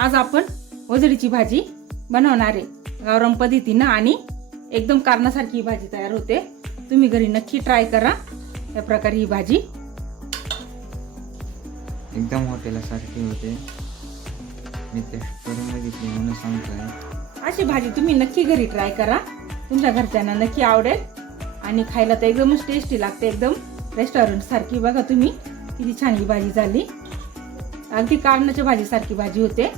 आज आपण वजडीची भाजी बनवणार आहे गावरान पद्धतीनं आणि एकदम कारणासारखी ही भाजी तयार होते। तुम्ही घरी नक्की ट्राय करा या प्रकारे ही भाजी एकदम हॉटेलसारखी होते। मी टेस्ट करून बघितली म्हणून सांगतोय। अशी भाजी तुम्ही नक्की घरी ट्राय करा, तुमच्या घरच्यांना नक्की आवडेल आणि खायला तर एकदमच टेस्टी लागते, एकदम रेस्टॉरंट सारखी। बघा तुम्ही किती छान ही भाजी झाली, अगदी कारणाच्या भाजी सारखी भाजी होते,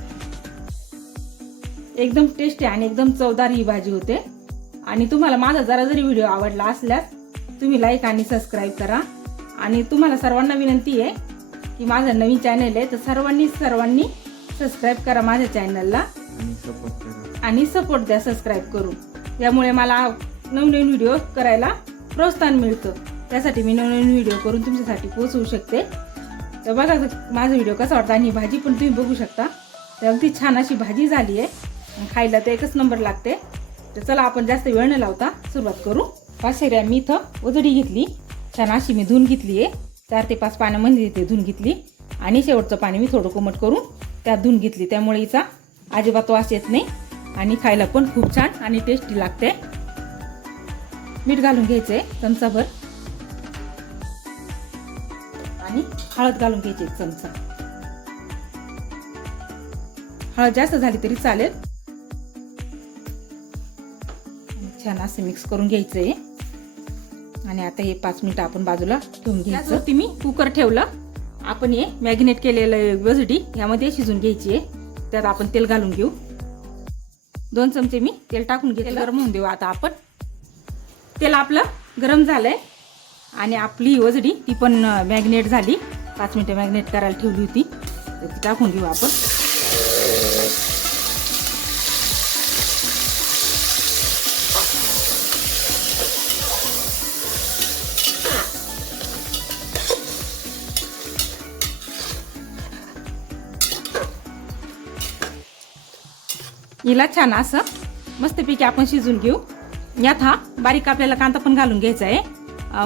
एकदम टेस्टी आणि एकदम चवदार ही भाजी होते। आणि तुम्हाला माझा जरा जरी व्हिडिओ आवडला असल्यास तुम्ही लाईक आणि सबस्क्राईब करा। आणि तुम्हाला सर्वांना विनंती आहे की माझं नवीन चॅनल आहे तर सर्वांनी सबस्क्राईब करा माझ्या चॅनलला आणि सपोर्ट द्या सबस्क्राईब करून। यामुळे मला नवनवीन व्हिडिओ करायला प्रोत्साहन मिळतं, त्यासाठी मी नवनवीन व्हिडिओ करून तुमच्यासाठी पोहोचवू शकते। तर बघा माझा व्हिडिओ कसा वाटता आणि ही भाजी पण तुम्ही बघू शकता। तर अगदी छान अशी भाजी झाली आहे, खायला तर एकच नंबर लागते। तर चला आपण जास्त वेळ न लावता सुरुवात करू। 500 ग्रॅम मी इथं वजडी घेतली, छान अशी मी धुवून घेतली आहे। 4 ते 5 पाण्यामध्ये ते धुवून घेतली आणि शेवटचं पाणी मी थोडं कोमट करून त्यात धुवून घेतली, त्यामुळे हिचा अजिबात वास येत नाही आणि खायला पण खूप छान आणि टेस्टी लागते। मीठ घालून घ्यायचंय चमचाभर आणि हळद घालून घ्यायची 1 चमचा। हळद जास्त झाली तरी चालेल। छान असं मिक्स करून घ्यायचंय आणि आता हे 5 मिनिटं आपण बाजूला ठेवून घ्यायचं। त्यावरती मी कुकर ठेवलं, आपण हे मॅरिनेट केलेलं वजडी यामध्ये शिजून घ्यायची आहे। त्यात आपण तेल घालून घेऊ, 2 चमचे मी तेल टाकून घेतलं, गरम होऊन देऊ। आता आपण तेल आपलं गरम झालंय आणि आपली वजडी ती पण मॅरिनेट झाली, 5 मिनिटं मॅरिनेट करायला ठेवली होती, तर ती टाकून घेऊ आपण। हिला छान असं मस्तपैकी आपण शिजून घेऊ। यात हा बारीक आपल्याला कांदा पण घालून घ्यायचा आहे,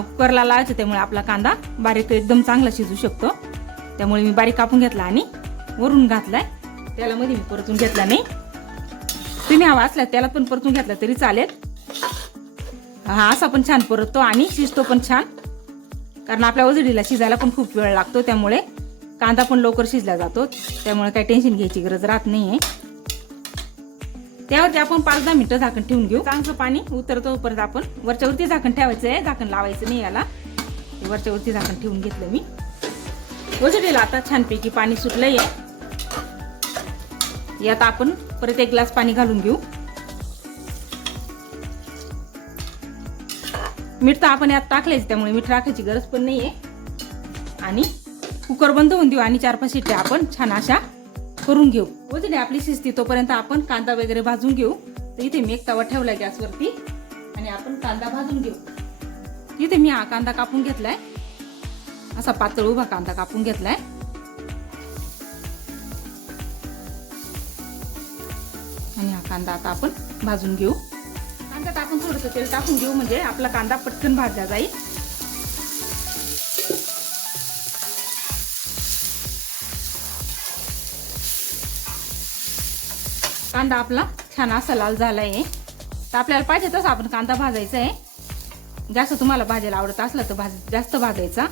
कुकरला लावायचं, त्यामुळे आपला कांदा बारीक एकदम चांगला शिजू शकतो। त्यामुळे मी बारीक कापून घेतला आणि वरून घातलाय, त्यालामध्ये मी परतून घेतला नाही। तुम्ही हवा असल्यास त्याला पण परतून घेतला तरी चालेल। हा असा पण छान परततो आणि शिजतो पण छान, कारण आपल्या वजडीला शिजायला पण खूप वेळ लागतो, त्यामुळे कांदा पण लवकर शिजला जातो, त्यामुळे काही टेन्शन घ्यायची गरज राहत नाहीये। त्यावरती आपण 5-10 मिनिटं झाकण ठेवून घेऊ। चांगलं पाणी उतरतो परत आपण वरच्यावरती झाकण ठेवायचं आहे, झाकण लावायचं नाही याला। वरच्यावरती झाकण ठेवून घेतलं मी। वजडीला आता छानपैकी पाणी सुटलंय, यात आपण परत 1 ग्लास पाणी घालून घेऊ। मीठ तर आपण यात टाकलेच, त्यामुळे मीठ टाकायची गरज पण नाहीये। आणि कुकर बंद होऊन देऊ आणि 4-5 शिट्ट्या आपण छान अशा करून घेऊ। वजडी आपली शिजती तोपर्यंत आपण कांदा वगैरे भाजून घेऊ। तर इथे मी 1 तवा ठेवलाय गॅसवरती आणि आपण कांदा भाजून घेऊ। इथे मी हा कांदा कापून घेतलाय, असा पातळ उभा कांदा कापून घेतलाय। आणि हा कांदा आता आपण भाजून घेऊ। कांद्यात आपण थोडंसं तेल टाकून घेऊ, म्हणजे आपला कांदा पटकन भाजला जाईल। कांदा आपला छान असा लाल झालाय, तर आपल्याला पाहिजे तसं आपण कांदा भाजायचा आहे। जास्त तुम्हाला भाजायला आवडत असला तर जास्त भाजायचा,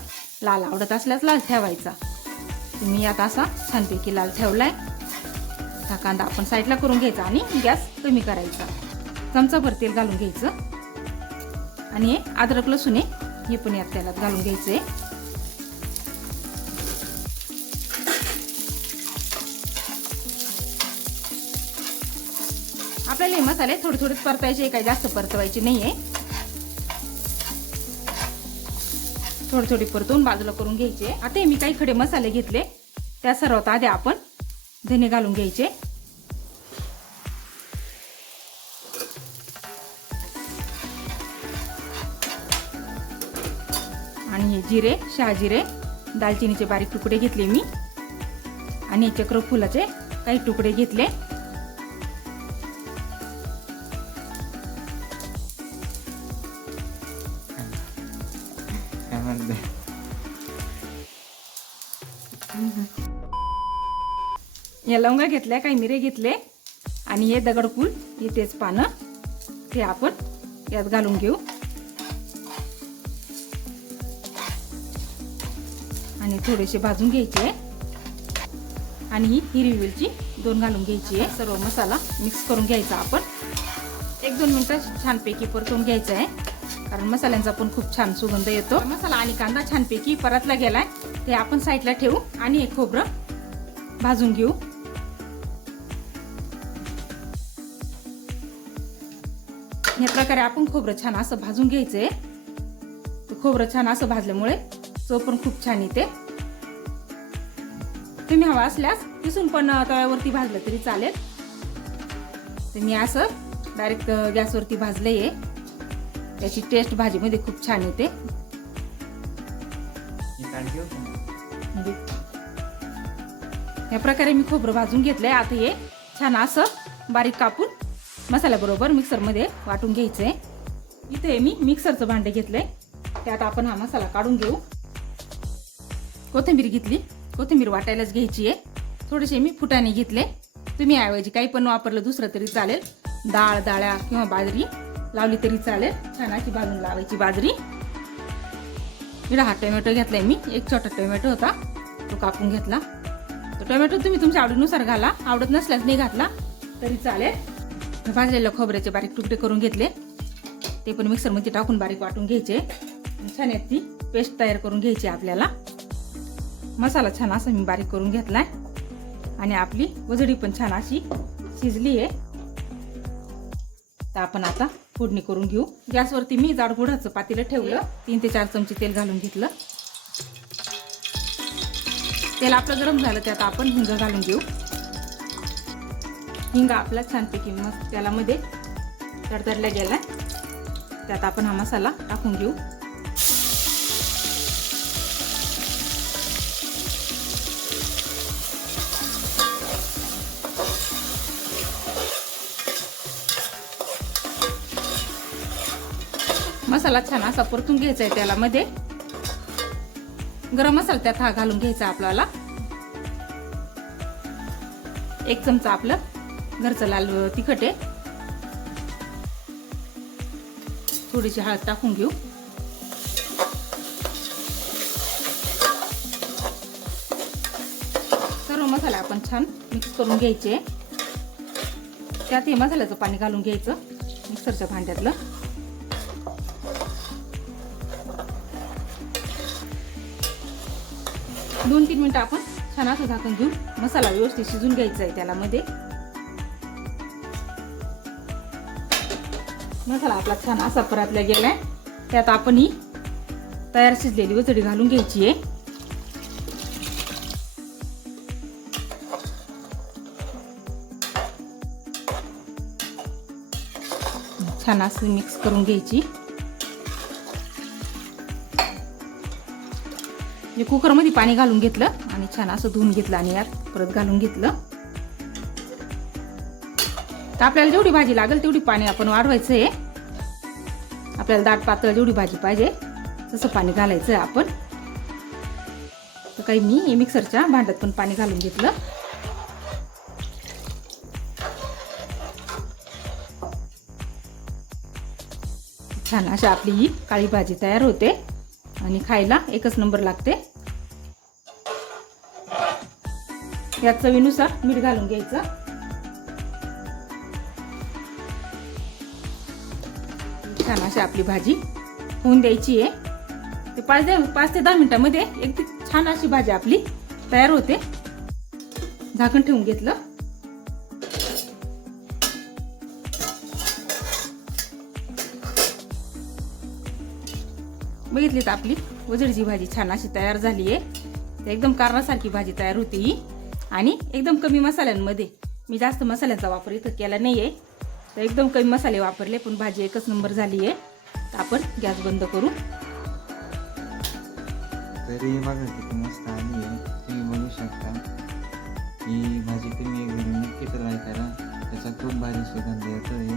लाल आवडत असल्यास लाल ठेवायचा। मी आता असा छानपैकी लाल ठेवलाय। हा कांदा आपण साईडला करून घ्यायचा आणि गॅस कमी करायचा। चमचाभर तेल घालून घ्यायचं आणि हे अद्रक लसूण हे पण यात तेलात घालून घ्यायचंय। आपल्याला हे मसाले थोडे थोडे परतायचे, काही जास्त परतवायचे नाहीये, थोडे थोडे परतून बाजूला करून घ्यायचे। आता मी काही खडे मसाले घेतले, त्या सर्वात आधी आपण धने घालून घ्यायचे आणि हे जिरे, शहाजिरे, दालचिनीचे बारीक तुकडे घेतले मी आणि चक्र फुलाचे काही तुकडे घेतले। या लवंगा घेतल्या, काही मिरे घेतले आणि हे दगडफूल हे तेच पानं ते आपण यात घालून घेऊ आणि थोडेसे भाजून घ्यायचे आणि ही हिरवी मिरची 2 घालून घ्यायची आहे. सर्व मसाला मिक्स करून घ्यायचा आपण 1-2 मिनिटं छानपैकी परतून घ्यायचं आहे, कारण मसाल्यांचा पण खूप छान सुगंध येतो. मसाला आणि कांदा छानपैकी परतला गेलाय, ते आपण साईडला ठेवू आणि हे खोबरं भाजून घेऊ. या प्रकारे आपण खोबरं छान असं भाजून घ्यायचंय. खोबरं छान असं भाजल्यामुळे चव पण खूप छान येते. तुम्ही हवा असल्यास किसून पण तव्यावरती भाजलं तरी चालेल. तर मी असं डायरेक्ट गॅसवरती भाजलंय, त्याची टेस्ट भाजीमध्ये खूप छान येते. या प्रकारे मी खोबरं भाजून घेतलंय. आता हे छान असं बारीक कापून मसाल्याबरोबर मिक्सरमध्ये वाटून घ्यायचंय. इथे मी मिक्सरचं भांडे घेतलंय, त्यात आपण हा मसाला काढून घेऊ. कोथिंबीर घेतली, कोथिंबीर वाटायलाच घ्यायची आहे. थोडेसे मी फुटाणे घेतले, तुम्ही ऐवजी काही पण वापरलं दुसरं तरी चालेल. डाळ्या किंवा बाजरी लावली तरी चालेल. छान अशी भाजून लावायची बाजरी. इकडे हा टोमॅटो घेतलाय मी, एक छोटा टोमॅटो होता तो कापून घेतला. तो टोमॅटो तुम्ही तुमच्या आवडीनुसार घाला, आवडत नसल्यास नाही घातला तरी चालेल. भाजलेल्या खोबऱ्याचे बारीक तुकडे करून घेतले, ते पण मिक्सरमध्ये टाकून बारीक वाटून घ्यायचे. छान ती पेस्ट तयार करून घ्यायची आपल्याला. मसाला छान असा मी बारीक करून घेतलाय आणि आपली वजडी पण छान अशी शिजली आहे. तर आपण आता फोडणी करून घेऊ. गॅसवरती मी जाडबुडाचं पातेलं ठेवलं, 3 ते 4 चमचे तेल घालून घेतलं. तेल आपलं गरम झालं, त्यात आपण हिंग घालून घेऊ. हिंग आपला छानपैकी मस्त तेलामध्ये तडतडला गेला, त्यात आपण हा मसाला टाकून घेऊ. मसाला छान असा परतून घ्यायचा आहे तेलामध्ये. गरम मसाला त्यात हा घालून घ्यायचा आपल्याला. 1 चमचा आपलं घरचं लाल तिखट आहे. थोडीशी हळद टाकून घेऊ. सर्व मसाला आपण छान मिक्स करून घ्यायचे. त्यात हे मसाल्याचं पाणी घालून घ्यायचं मिक्सरच्या भांड्यातलं. दोन 3 मिनिटं आपण छान असं झाकून घेऊन मसाला व्यवस्थित शिजून घ्यायचा आहे त्याला मध्ये. मसाला आपला छान असा परतला गेलाय, त्यात आपण ही तयार शिजलेली वजडी घालून घ्यायची आहे. छान असं मिक्स करून घ्यायची. कुकरमध्ये पाणी घालून घेतलं आणि छान असं धुवून घेतलं आणि यात परत घालून घेतलं. तर आपल्याला जेवढी भाजी लागेल तेवढी पाणी आपण वाढवायचं आहे. आपल्याला दाट पातळ जेवढी भाजी पाहिजे तसं पाणी घालायचं आहे आपण. तर काही मी मिक्सरच्या भांड्यात पण पाणी घालून घेतलं. छान अशी आपली ही काळी भाजी तयार होते आणि खायला एकच नंबर लागते. यात चवीनुसार मीठ घालून घ्यायचं. छान अशी आपली भाजी होऊन द्यायची आहे. ते 5 ते 10 मिनिटांमध्ये एकदम छान अशी भाजी आपली तयार होते. झाकण ठेवून घेतलं. बघितली तर आपली वजडीची भाजी छान अशी तयार झाली आहे. एकदम कारणासारखी भाजी तयार होती ही आणि एकदम कमी मसाल्यांमध्ये. मी जास्त मसाल्यांचा वापर इथं केला नाही आहे, तर एकदम कमी मसाले वापरले पण भाजी एकच नंबर झाली आहे. तर आपण गॅस बंद करू. तरी बघा किती मस्त आली आहे. तुम्ही बघू शकता ही भाजी तुम्ही घरी नक्की ट्राय करा, त्याचा खूप भारी सुगंध येतोय.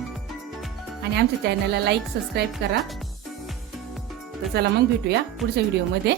आणि आमच्या चॅनलला लाईक सबस्क्राईब करा. तर चला मग भेटूया पुढच्या व्हिडिओमध्ये.